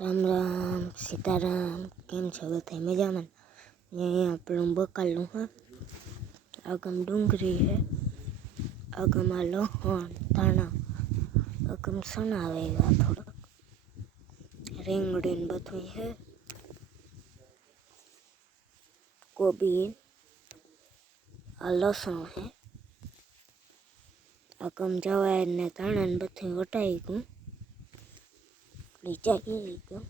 રામ રામ, સીતારામ, કેમ છો? બધા મજામાં? અહીંયા આપણું બકાલનું હા? આગમ ડુંગળી હે આગમ આ લહણ, ધાણા, આગમ સણાવે એવા થોડાક. રીંગણી ને બધું હે કોબી, આ લસણ હે આગમ જવાય ને ધાણા ને બધું વટાઈ ગયું. layacağım.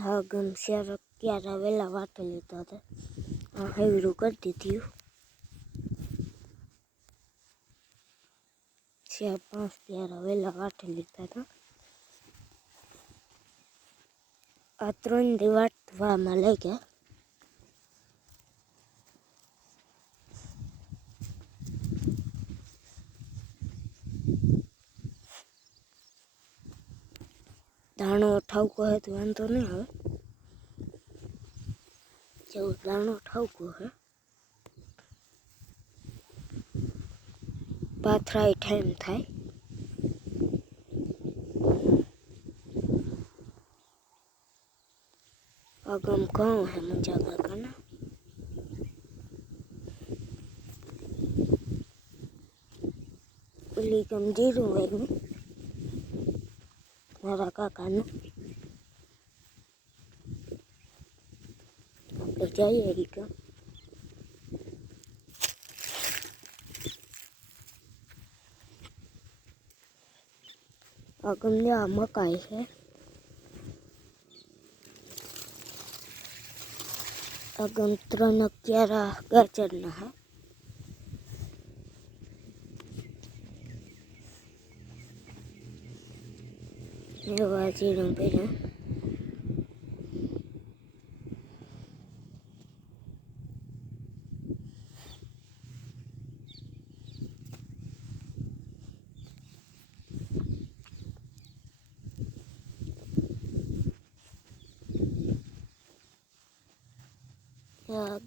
हाँ गमछा रख के अरावे लगा तो लेता था हाँ रुकर देती हूँ ચાર પાંચ ત્યારે વહેલા વાટી લીધા હતા આ ત્રણ દી વાટવામાં લઈ ગયા દાણો ઠાવકો હે તો વાંધો નહીં આવે જેવું દાણો ઠાવકો હે batrajthem tutaj. अगम कौन है मुझे का ना उलीगम जीरू वेगम मेरा का कान आप जाइए એ ગમ અગમ આ મકાઈ છે અગમ ત્રણ અગિયાર ગાજરના હે એવા જીરું પેલું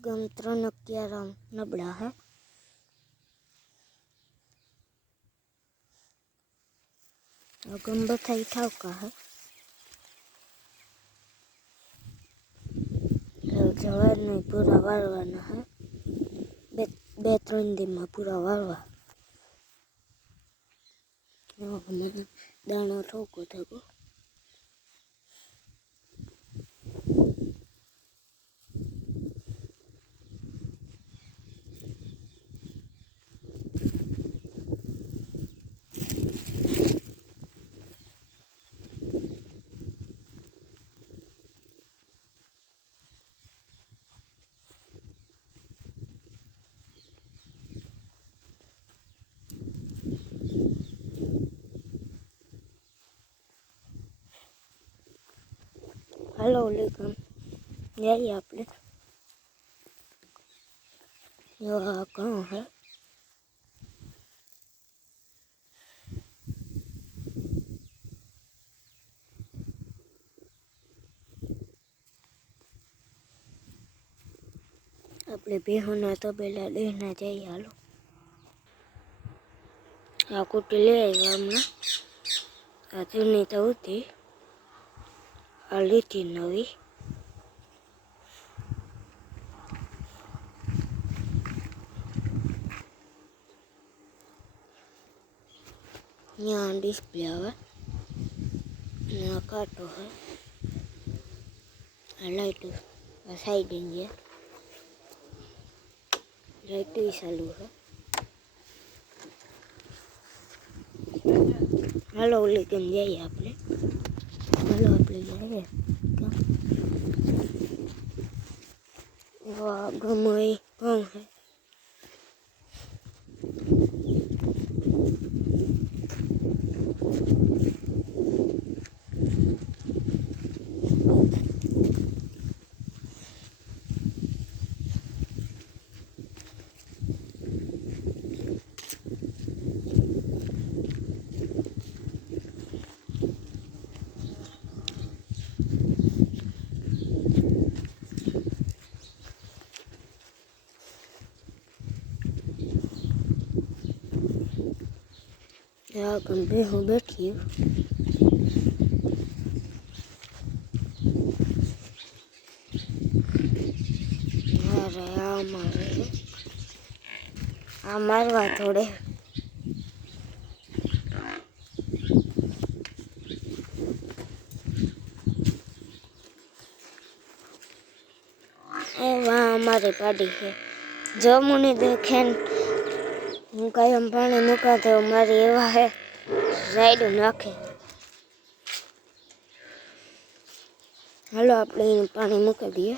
ગમ ત્રણ અગિયાર નબળા હે? ગમ બધા ઠાવકા હે. જવાર નહીં પૂરા વાળવાના હે. બે બે, ત્રણ દિનમાં પૂરા વાળવા. દાણો ઠોકો થયો હાલો લેકમ જઈએ આપણે એવા ઘણું હે આપણે બેહોના તબેલા લઈને જઈએ હાલો આ કુટી લઈ આવ્યા હમણાં આ જૂની તો હતી આ લીધી નવી यहाँ डिस्प्ले આવે यहाँ काटो है लाइट साइड है लाइट भी चालू है હાલો લેકન જઈએ આપણે böyle böyle. Và con mày con? यहाँ गंदे हो je back here. हमारे थोड़े वहाँ हमारे पड़ी है जो मुनि देखें હું કાયમ પાણી મૂકા તો મારી એવા હે, રાયડું નાખે. હાલો, આપણે પાણી મૂકી દઈએ.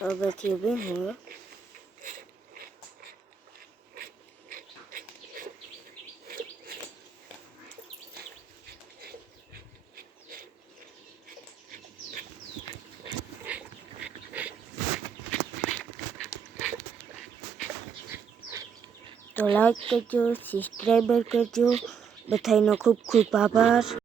પગથિયું બી હવે તો લાઈક કરજો સબસ્ક્રાઈબર કરજો બધાનો ખૂબ ખૂબ આભાર